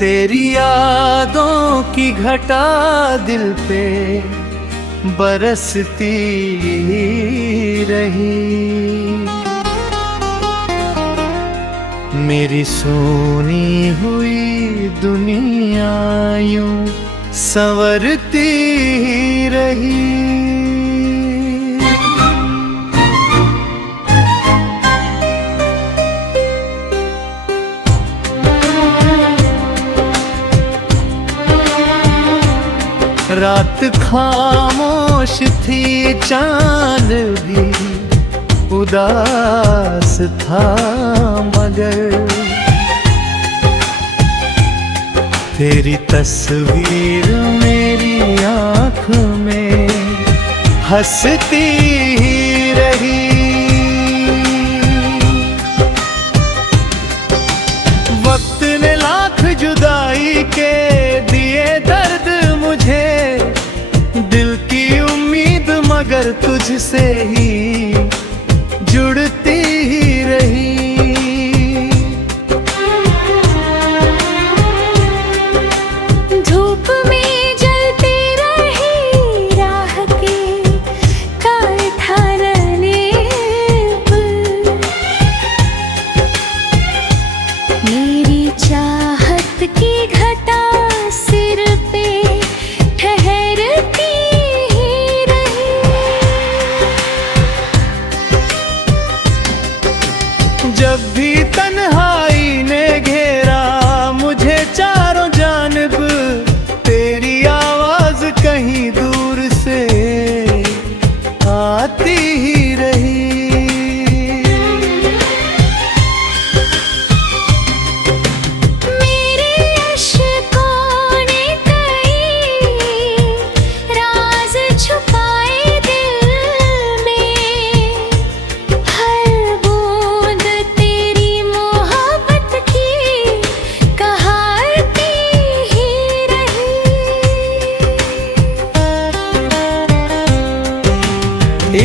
तेरी यादों की घटा दिल पे बरसती रही। मेरी सोनी हुई दुनिया यूं संवरती रही। रात खामोश थी, चांद भी उदास था, मगर तेरी तस्वीर मेरी आँख में हंसती रही। वक्त ने लाख जुदाई के दिए दर्द मुझे, दिल की उम्मीद मगर तुझसे ही जुड़ती ही रही। धूप में जलती रही राह के कारखाने पर, मेरी चाहत की घटा सिर पे ठहरती ही रही। जब भी तन्हाई ने घेरा मुझे चारों जानिब, तेरी आवाज कहीं दूर से आती ही रही। मेरे अश्कों ने कई राज छुपाए दिल में, हर बूंद तेरी मोहब्बत की कहाती ही रही।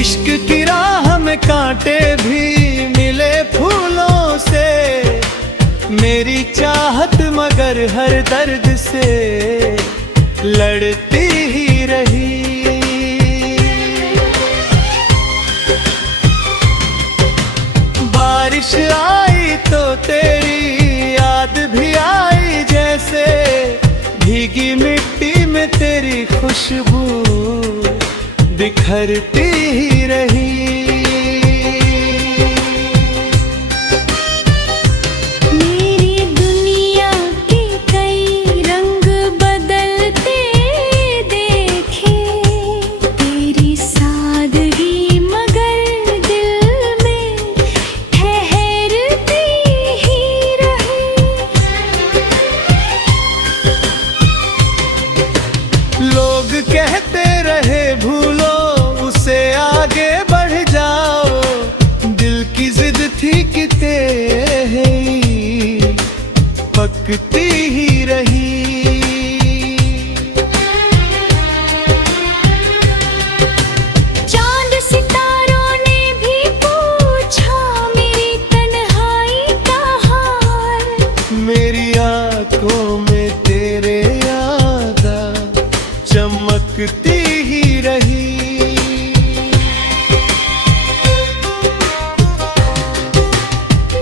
इश्क की राह में कांटे भी मिले फूलों से, मेरी चाहत मगर हर दर्द से लड़ती ही रही। बारिश आई तो तेरी याद भी आई, जैसे भीगी मिट्टी में तेरी खुशबू बिखरती ही रही। मेरी दुनिया के कई रंग बदलते देखे, तेरी सादगी मगर दिल में ठहरती ही रही। लोग कहते रहे भूलो उसे, आगे बढ़ जाओ, दिल की जिद थी कि तेरी पकती ही रही। चांद सितारों ने भी पूछा मेरी तन्हाई का हाल, मेरी आंखों में तेरे याद चमकती ही रही।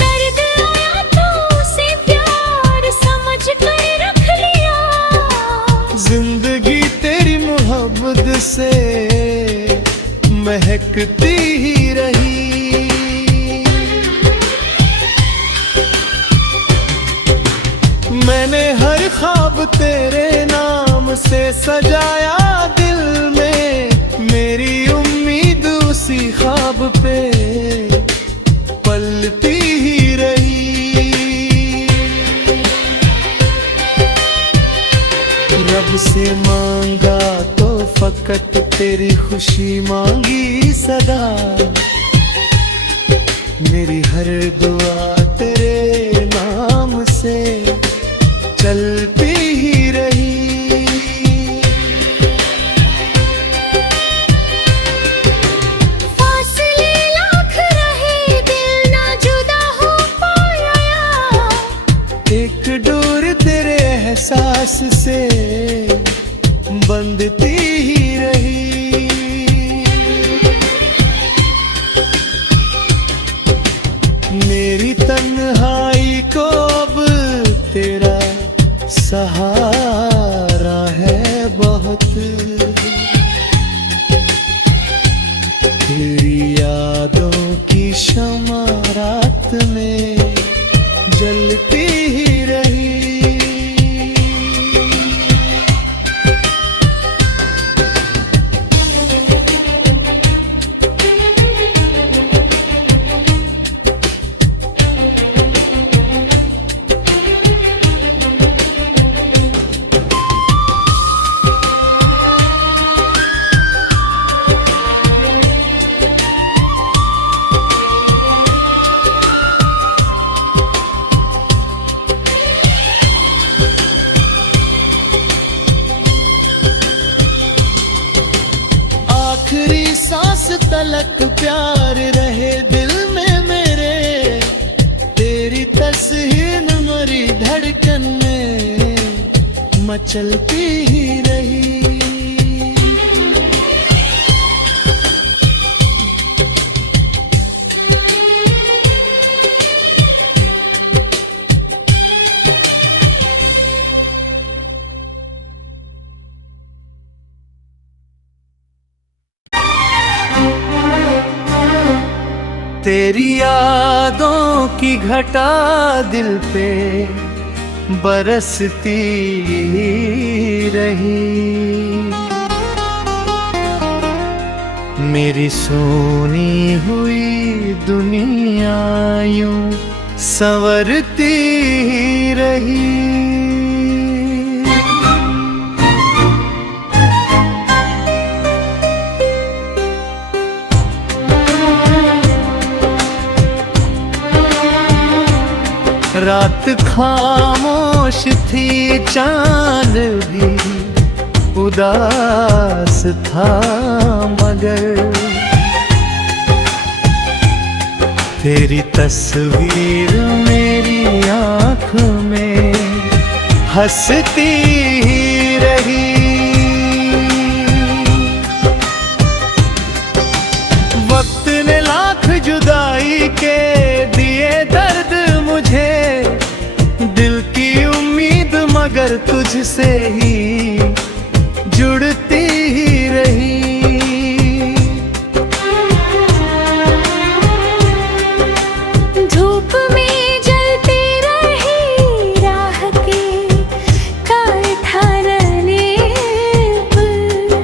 दर्द आया तो उसे प्यार समझ कर रख लिया, जिंदगी तेरी मोहब्बत से महकती ही रही। मैंने हर ख्वाब तेरे नाम से सजाया दिल में, मेरी उम्मीद उसी ख्वाब पे पलती ही रही। रब से मांगा तो फकत तेरी खुशी मांगी सदा, मेरी हर दुआ तेरे नाम से चलती ही रही। फासले लाख रहे दिल ना जुदा हो पाया, एक डोर तेरे एहसास से बंधती ही रही। मेरी तन्हाई को अब तेरा सहारा है बहुत। तेरी यादों की शम्मा रात में जलती ही रही। आखिरी सांस तलक प्यार रहे दिल में मेरे। तेरी तस्वीर मरी धड़कन में मचलती ही रही। तेरी यादों की घटा दिल पे बरसती रही। मेरी सोनी हुई दुनिया यूं संवरती रही। रात खामोश थी, चांद भी उदास था, मगर तेरी तस्वीर मेरी आँख में हंसती रही। वक्त ने लाख जुदाई के दिए दर्द मुझे, दिल की उम्मीद मगर तुझसे ही जुड़ती ही रही। धूप में जलती रही राह के कारखाने पर।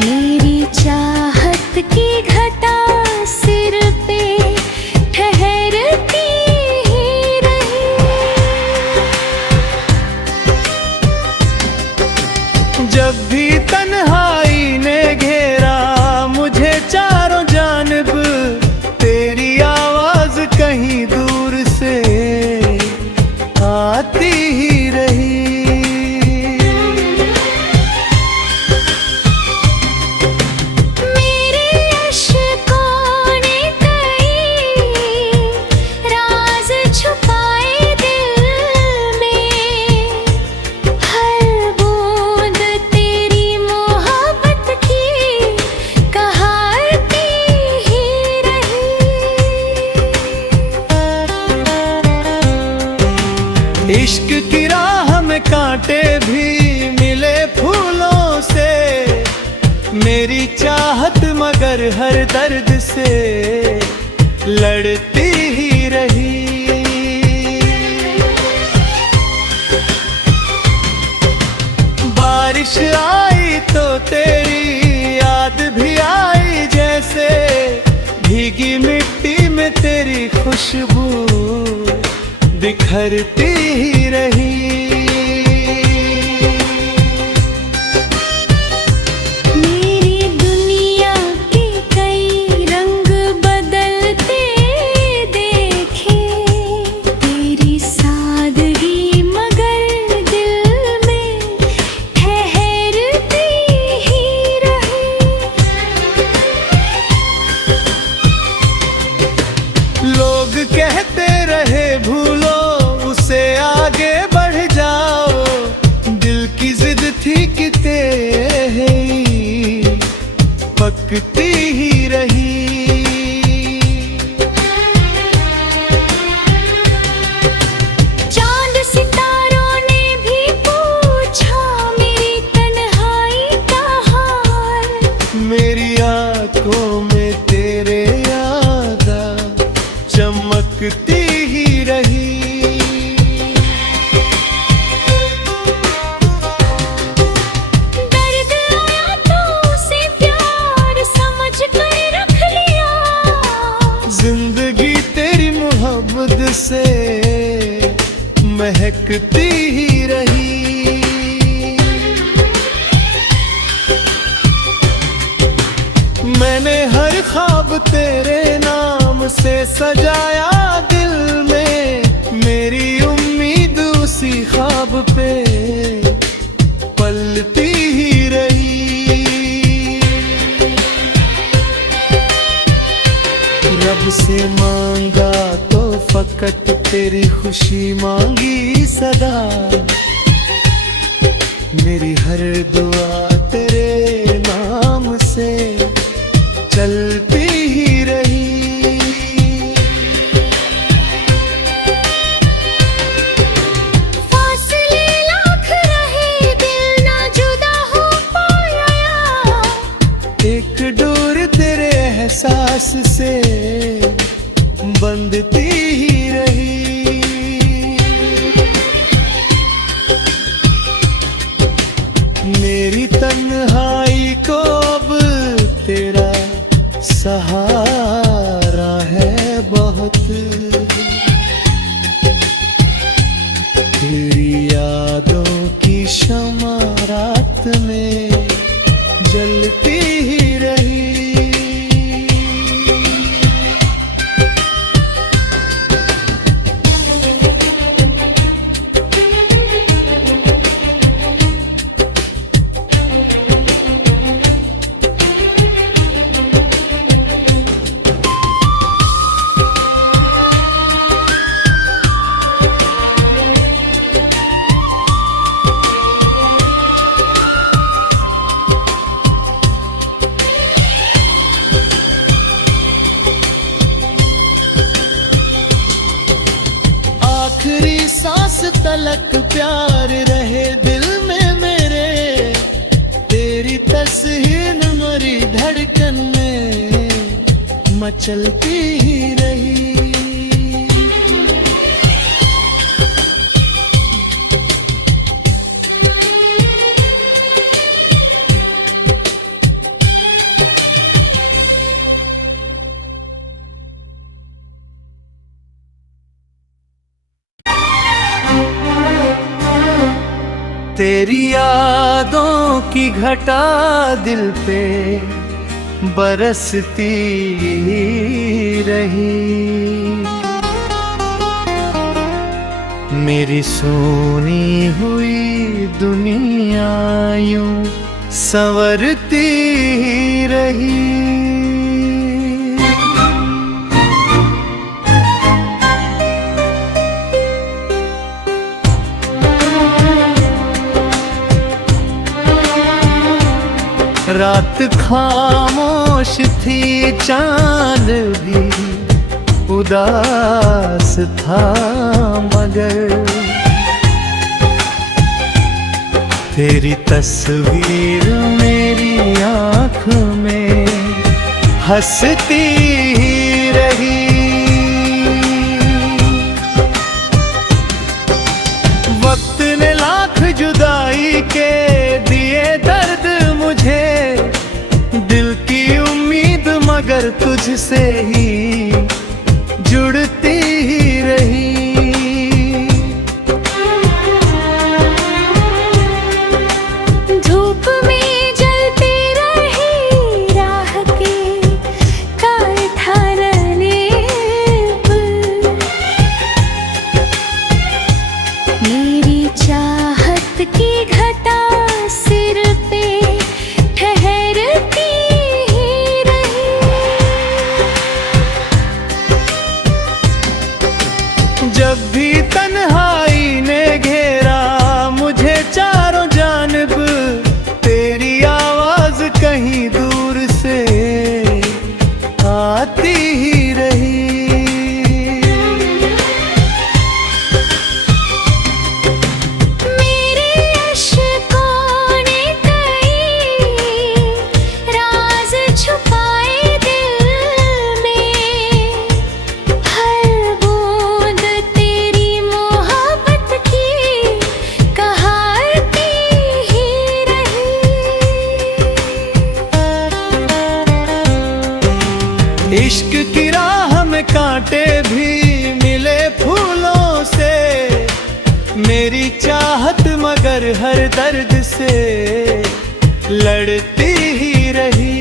मेरी चाहत की घटा सिर पे ठहरती ही रही। जब भी तन्हाई ने घेरा मुझे चारों जानिब, तेरी आवाज कहीं दूर से आती ही रही। इश्क की राह में कांटे भी मिले फूलों से, मेरी चाहत मगर हर दर्द से लड़ती ही रही। बारिश आई तो तेरी याद भी आई, जैसे भीगी मिट्टी में तेरी खुशबू बिखरती ही रही। मेरी दुनिया के कई रंग बदलते देखे, तेरी सादगी मगर दिल में ठहरती ही रही। लोग कहते रहे भूलो उसे, महकती ही रही। दर्द आया तो उसे प्यार समझ कर रख लिया। जिंदगी तेरी मोहब्बत से महकती ही रही। मैंने हर ख्वाब तेरे नाम से सजाया दिल में, मेरी उम्मीद उसी ख्वाब पे पलती ही रही। रब से मांगा तो फकत तेरी खुशी मांगी सदा, मेरी हर दुआ तेरे नाम से चलती ही रही। फासले लाख रहे दिल ना जुदा हो पाया। एक डोर तेरे एहसास से बंधती ही रही। मेरी तन्हाई को अब तेरा सहारा है बहुत, तेरी यादों की शम्मा रात में जलती ही रही। आखिरी सांस तलक प्यार रहे दिल में मेरे, तेरी तस्वीर न मरी धड़कन में मचलती ही रही। तेरी यादों की घटा दिल पे बरसती रही। मेरी सोनी हुई दुनिया यूं संवरती रही। रात खामोश थी, चांद भी उदास था, मगर तेरी तस्वीर मेरी आँख में हंसती रही। वक्त ने लाख जुदाई के दिए दर्द मुझे, दिल की उम्मीद मगर तुझसे ही जुड़ती ही रही। धूप में जलती रही राह के कारखाने पर, मेरी चाहत की घटा सिर पे ठहरती ही रही। जब भी तन्हाई ने घेरा मुझे चारों जानिब, तेरी आवाज कहीं दूर से आती ही रही। मेरे अश्कों ने कई राज छुपाए दिल में, हर भी मिले फूलों से, मेरी चाहत मगर हर दर्द से लड़ती ही रही।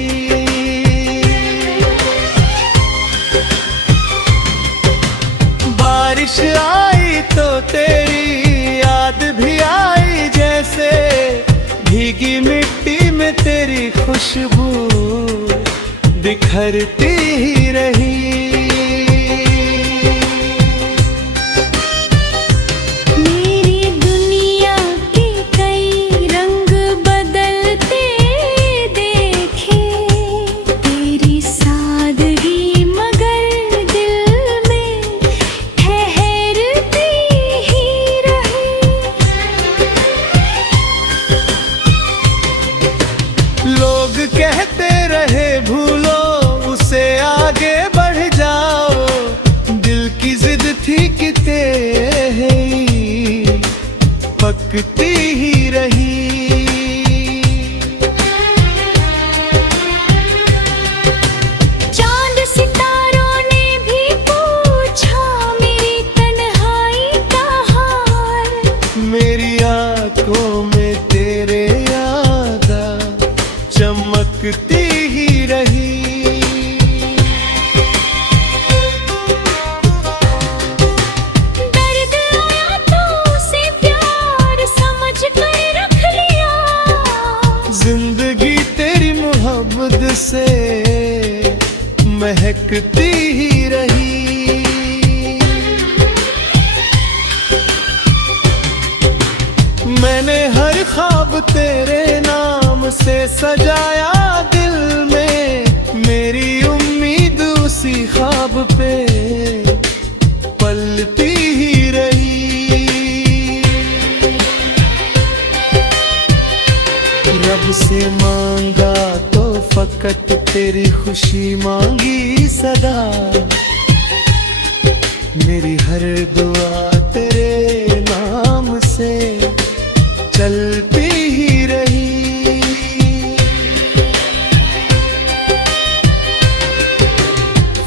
बारिश आई तो तेरी याद भी आई, जैसे भीगी मिट्टी में तेरी खुशबू बिखरती ही रही। मेरी दुनिया के कई रंग बदलते देखे, तेरी सादगी मगर दिल में ठहरती ही रही। लोग कहते रहे भूलो उसे, आगे बढ़ जाओ, दिल की जिद थी कि तेरी पकती ही रही। चांद सितारों ने भी पूछा मेरी तन्हाई का हाल, मेरी आंखों में तेरे याद चमकती ही रही। दर्द आया तो उसे प्यार समझ कर रख लिया, जिंदगी तेरी मोहब्बत से महकती ही रही। मैंने हर ख्वाब तेरे नाम से सजाया दिल में, मेरी उम्मीद उसी ख्वाब पे पलती ही रही। रब से मांगा तो फकत तेरी खुशी मांगी सदा, मेरी हर दुआ तेरे नाम से चलती ही रही।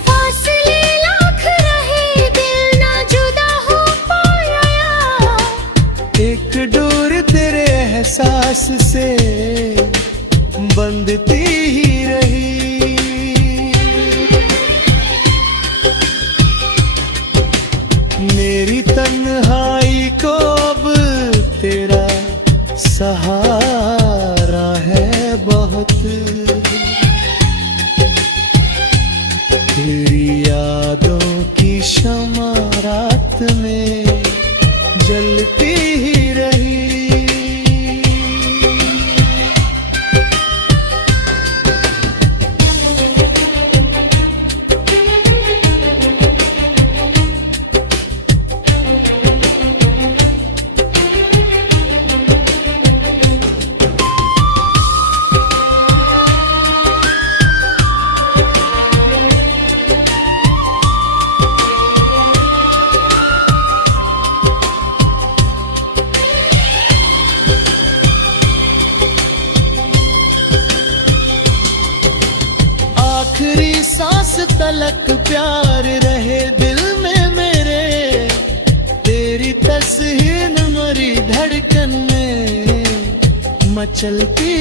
फासले लाख रहे दिल ना जुदा हो पाया, एक डोर तेरे एहसास से बंधती ही रही। मेरी तन्हाई को अब तेरा सहारा है बहुत, तेरी यादों की शमा रात में जलती ही रही। आखिरी सांस तलक प्यार रहे दिल में मेरे, तेरी तस्वीर मरी धड़कन में मचलती